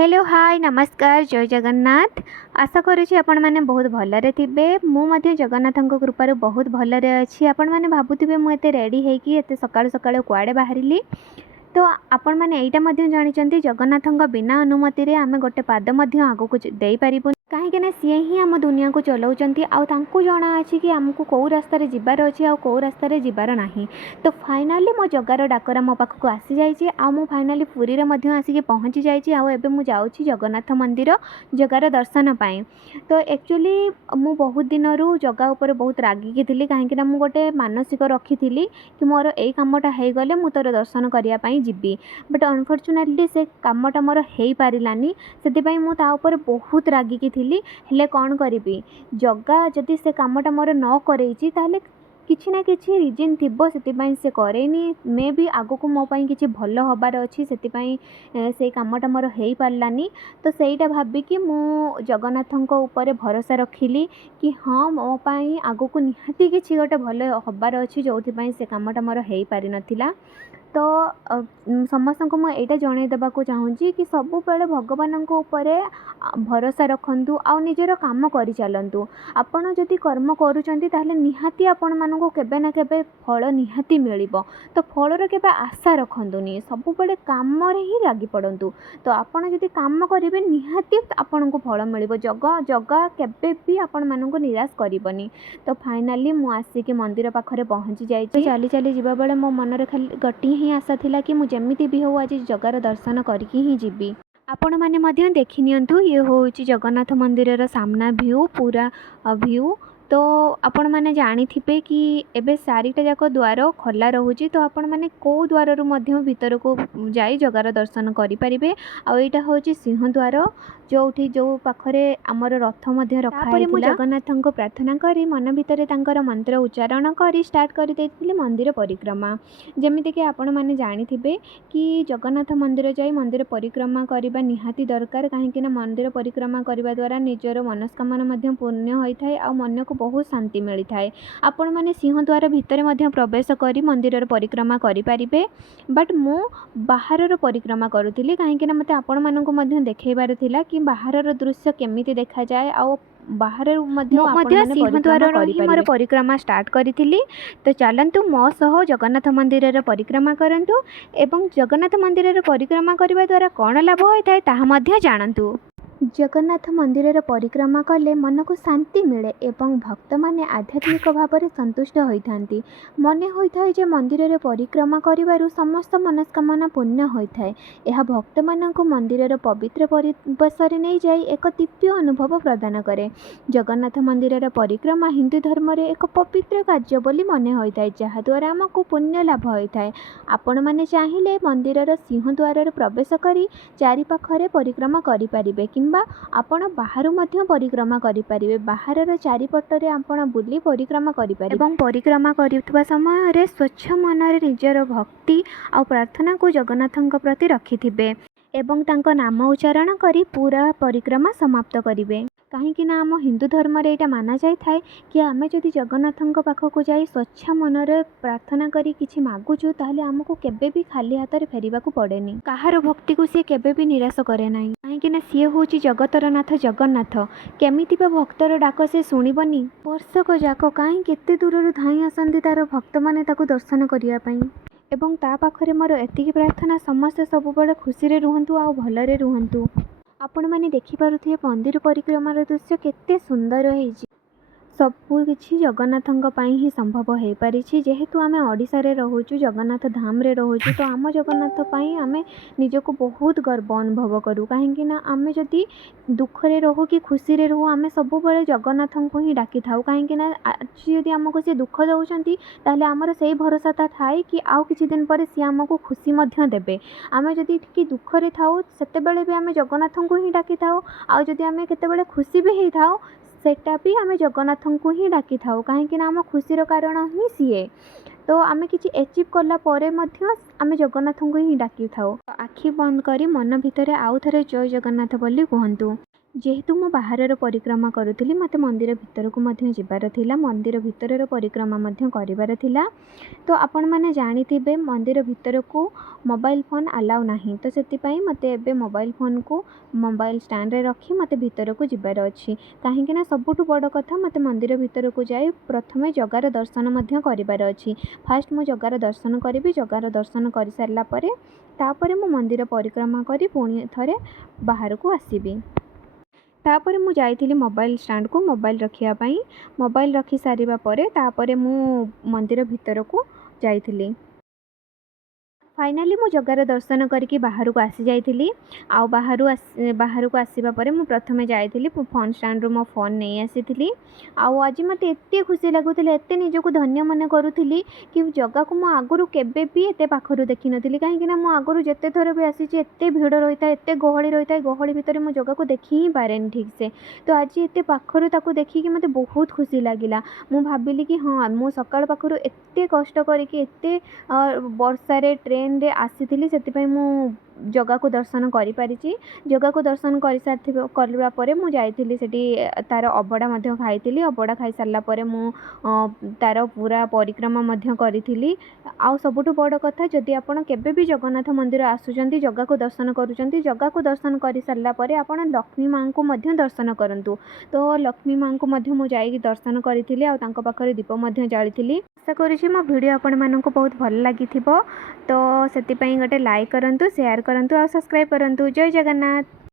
Hello hi नमस्कार जय जगन्नाथ। आशा करुँची आपण मैंने बहुत भलरे थे। मुझे जगन्नाथ कृपार बहुत भलरे अच्छी। आपण मैंने भावुवे मुझे रेडी होगी एत सका सका कुआड़े बाहरी। तो आपण मैंने यहाँ जानी जगन्नाथ बिना अनुमति रे आमे गोटे पाद आग को दे पारू कहीं सी ही आम दुनिया को चलाउंट आउ जना अच्छी कि आमको कौ रास्त जीवार अच्छी आ कौ रास्त जीवार ना। तो फाइनाली मो जगार डाकरा मो पाखक आसी जाइए मु फाइनाली पुरी रे आसिक पहुँची जाइए आउे जगन्नाथ मंदिर जगार दर्शन पाई। तो एक्चुअली मु बहुत दिन जगह उपर बहुत रागिकी थी कहीं मु गोटे मानसिक रखी थी कि मोर यही कामटा हो गले मु तोर दर्शन करने जीवी बट अनफॉर्चुनेटली से कामटा मोर हो पारानी से मुझे बहुत रागिकी हेले कौन करी जगा जदि से कामटा मोर न करैछि ताले किछि ना किछि रिजन थिबो से करेनी मे भी आगो को मो पई किछि भल हबार अछि से कामटा मोर हो पारानी। तो सेटा भाबिकी मु जगन्नाथଙ୍କ ऊपर भरोसा रखिली कि हाँ मो पई आगो को निहाती किछि गोटे भल हबार अछि जोथि से कामटा मोर हो पारि नथिला। तो समस्त को मुझे जन देवाक चाहूँगी कि सबुबले भगवान उपरे भरोसा रखु आ निजर काम कर चलतु। आपड़ जदि कर्म करुँचे निहाती आपण मानक केबे ना केबे फल निहाती मिल। तो फलर केबे आशा रखुनी सबुबले काम ही लगी पड़तु। तो आपड़ जदि काम करेंगे निहाती आपन को फल मिल जगा जगा केबे भी आपण मानक निराश करनी। तो फाइनाली मु आसिक मंदिर पाखरे पहुँची जाइए। चली चली जीवा बेले मो मनरे खाली गोटे ही आशा थिला कि मुझे भी हो आज जगार दर्शन करके ही जीवी। आपण मैंने देखी नियंतु ये हूँ जगन्नाथ मंदिर सामना व्यू पूरा व्यू। तो आपण मैंने जानी थे कि एबे सारिटा जाक द्वार खोला रोचे। तो आपण मैंने कौ द्वार भीतर को जाई जगार दर्शन करें। आईटा हूँ सिंह द्वार जो पाखरे आमर रथ रखा जगन्नाथ को प्रार्थना करी मन भितर तांकर मंत्र उच्चारण करी स्टार्ट कर देथिले मंदिर परिक्रमा। जमिति कि आपण मैंने जानी थे कि जगन्नाथ मंदिर जाई मंदिर परिक्रमा करबा निहाती दरकार कहीं मंदिर परिक्रमा करने द्वारा निजर मनस्कामना पूर्ण होता है आ मन को बहुत शांति मिलता है। आपण मैंने सिंह द्वार भितर प्रवेश करी मंदिर परिक्रमा करें। बट मु बाहर परिक्रमा करुली कहीं मत आपण मानक देखैबार थिला कि बाहर दृश्य केमिति देखा जाए आ बाहर सिंह द्वार मोर परिक्रमा स्टार्ट करी। तो चलतु मो सह जगन्नाथ मंदिर परिक्रमा करंतु एवं जगन्नाथ मंदिर परिक्रमा करने द्वारा कौन लाभ होता है ताहा मध्य जानतु। जगन्नाथ मंदिर परिक्रमा कले मन को शांति मिले एवं भक्त माने आध्यात्मिक भाव में संतुष्ट होता मन होता है। मंदिर परिक्रमा करिवारु समस्त मनस्कामना पूर्ण होता है। यह भक्त मान को मंदिर पवित्र परिवेश नहीं जाई एक दिव्य अनुभव प्रदान करे। जगन्नाथ मंदिर परिक्रमा हिंदू धर्म रे एक पवित्र कार्य बोली मन होता है जहाद्वारा आमको पुण्य लाभ होता है। आपण मैंने चाहिए मंदिर सिंह द्वार प्रवेश करी चारि पाखरे परिक्रमा करें किंबा आपण बाहर परिक्रमा करें। बाहर चारिपटे आपण बुली परिक्रमा करें एवं परिक्रमा करुवा समय स्वच्छ मन निजर भक्ति आ प्रार्थना को जगन्नाथ प्रति रखिथिबे एवं तांको नाम उच्चारण करी पूरा परिक्रमा समाप्त करेंगे। कहीं आम हिंदू धर्म रे एटा माना जाय थाए कि आमे जदि जगन्नाथ पाखक जाई स्वच्छ मनरे प्रार्थना करी किछि मागुचु ताहले आमको केबे भी खाली हाथ रे फेरिबाकू पड़ेनी। काहार भक्ति को सी केबे भी निराश करे नाही कहीं सी हूँ जगतर नाथ जगन्नाथ केमिति भक्तर डाक से शुणबनी वर्षक जाक कहीं केते दूर धाई आसती तार भक्त मैंने दर्शन करने एवं ता पाखरे मोर एतिकी प्रार्थना समस्ते सबुबले खुशी रे रुहंतु आ भलरे रुहंतु। आपण मैंने देखिपे मंदिर परिक्रमार दृश्य केते सुंदर है। सबु किछि जगन्नाथंक पई ही संभव हो पारि जेहेतु आमे ओडिशा रे रहूचु जगन्नाथ धाम रे रहूचु। तो आम जगन्नाथ पई आमे निजको बहुत गर्व अनुभव करूँ कहीं आमे जदि दुख रे रहू कि खुशी रे रहू आमे सबुबले जगन्नाथंक ही डाकी थाउ कहीं आज जदि आमको सी दुख दउचंती ताहले आमर सेही भरोसा थाए कि आउ किछि दिन पर सी आमको खुशी मध्य देबे। आमे जदि कि दुख रे थाउ सेतेबेले भी आमे जगन्नाथंक ही डाकी थाउ आ जदि आमे केतेबेले खुशी भी हेई थाउ सेटा भी आमे जगन्नाथ को ही डाकी थाउ कहीं आम खुशीर कारण ही सीए। तो आमे किछि अचीव कला परे मध्य आमे जगन्नाथ को ही डाकी थाउ। आखि बंद करी मन भितर आउ थरे जय जगन्नाथ बोली कहंतु। ଯେହେତୁ ମୁଁ ବାହାରର ପରିକ୍ରମା କରୁଥିଲି ମୋତେ ମନ୍ଦିର ଭିତରକୁ ମଧ୍ୟ ଯିବାର ଥିଲା, ମନ୍ଦିର ଭିତରର ପରିକ୍ରମା ମଧ୍ୟ କରିବାର ଥିଲା। ତ ଆପଣମାନେ ଜାଣିଥିବେ ମନ୍ଦିର ଭିତରକୁ ମୋବାଇଲ୍ ଫୋନ୍ ଆଲାଉ ନାହିଁ। ତ ସେଥିପାଇଁ ମୋତେ ଏବେ ମୋବାଇଲ୍ ଫୋନ୍‌କୁ ମୋବାଇଲ୍ ଷ୍ଟାଣ୍ଡରେ ରଖି ମୋତେ ଭିତରକୁ ଯିବାର ଅଛି। କାହିଁକିନା ସବୁଠୁ ବଡ଼ କଥା ମୋତେ ମନ୍ଦିର ଭିତରକୁ ଯାଇ ପ୍ରଥମେ ଜଗାର ଦର୍ଶନ ମଧ୍ୟ କରିବାର ଅଛି। ଫାଷ୍ଟ ମୁଁ ଜଗାର ଦର୍ଶନ କରିବି, ଜଗାର ଦର୍ଶନ କରିସାରିଲା ପରେ ତାପରେ ମୁଁ ମନ୍ଦିର ପରିକ୍ରମା କରି ପୁଣି ଥରେ ବାହାରକୁ ଆସିବି। ତାପରେ ମୁଁ ଯାଇଥିଲି ମୋବାଇଲ୍ ଷ୍ଟାଣ୍ଡକୁ ମୋବାଇଲ୍ ରଖିବା ପାଇଁ। ମୋବାଇଲ୍ ରଖିସାରିବା ପରେ ତାପରେ ମୁଁ ମନ୍ଦିର ଭିତରକୁ ଯାଇଥିଲି। ଫାଇନାଲି ମୁଁ ଜଗାର ଦର୍ଶନ କରିକି ବାହାରକୁ ଆସିଯାଇଥିଲି। ଆଉ ବାହାରକୁ ଆସିବା ପରେ ମୁଁ ପ୍ରଥମେ ଯାଇଥିଲି ଫୋନ୍ ଷ୍ଟାଣ୍ଡରୁ ମୋ ଫୋନ୍ ନେଇ ଆସିଥିଲି। ଆଉ ଆଜି ମୋତେ ଏତେ ଖୁସି ଲାଗୁଥିଲା, ଏତେ ନିଜକୁ ଧନ୍ୟ ମନେ କରୁଥିଲି କି ଜଗାକୁ ମୁଁ ଆଗରୁ କେବେ ବି ଏତେ ପାଖରୁ ଦେଖିନଥିଲି। କାହିଁକିନା ମୁଁ ଆଗରୁ ଯେତେ ଥର ବି ଆସିଛି ଏତେ ଭିଡ଼ ରହିଥାଏ, ଏତେ ଗହଳି ରହିଥାଏ, ଗହଳି ଭିତରେ ମୁଁ ଜଗାକୁ ଦେଖି ହିଁ ପାରେନି ଠିକ୍ସେ। ତ ଆଜି ଏତେ ପାଖରୁ ତାକୁ ଦେଖିକି ମୋତେ ବହୁତ ଖୁସି ଲାଗିଲା। ମୁଁ ଭାବିଲି କି ହଁ, ମୁଁ ସକାଳ ପାଖରୁ ଏତେ କଷ୍ଟ କରିକି ଏତେ ବର୍ଷାରେ ଟ୍ରେନ୍‌ରେ ଆସିଥିଲି, ସେଥିପାଇଁ ମୁଁ ଜଗାକୁ ଦର୍ଶନ କରିପାରିଛି। ଜଗାକୁ ଦର୍ଶନ କରିବା ପରେ ମୁଁ ଯାଇଥିଲି ସେଠି ତା'ର ଅବଢ଼ା ମଧ୍ୟ ଖାଇଥିଲି। ଅବଢ଼ା ଖାଇସାରିଲା ପରେ ମୁଁ ତା'ର ପୁରା ପରିକ୍ରମା ମଧ୍ୟ କରିଥିଲି। ଆଉ ସବୁଠୁ ବଡ଼ କଥା, ଯଦି ଆପଣ କେବେ ବି ଜଗନ୍ନାଥ ମନ୍ଦିର ଆସୁଛନ୍ତି, ଜଗାକୁ ଦର୍ଶନ କରୁଛନ୍ତି, ଜଗାକୁ ଦର୍ଶନ କରିସାରିଲା ପରେ ଆପଣ ଲକ୍ଷ୍ମୀ ମାଆଙ୍କୁ ମଧ୍ୟ ଦର୍ଶନ କରନ୍ତୁ। ତ ଲକ୍ଷ୍ମୀ ମାଆଙ୍କୁ ମଧ୍ୟ ମୁଁ ଯାଇକି ଦର୍ଶନ କରିଥିଲି ଆଉ ତାଙ୍କ ପାଖରେ ଦୀପ ମଧ୍ୟ ଜାଳିଥିଲି। ଆଶା କରୁଛି ମୋ ଭିଡ଼ିଓ ଆପଣମାନଙ୍କୁ ବହୁତ ଭଲ ଲାଗିଥିବ। ତ ସେଥିପାଇଁ ଗୋଟେ ଲାଇକ୍ କରନ୍ତୁ, ସେୟାର କରନ୍ତୁ ଆଉ ସବସ୍କ୍ରାଇବ୍ କରନ୍ତୁ। ଜୟ ଜଗନ୍ନାଥ।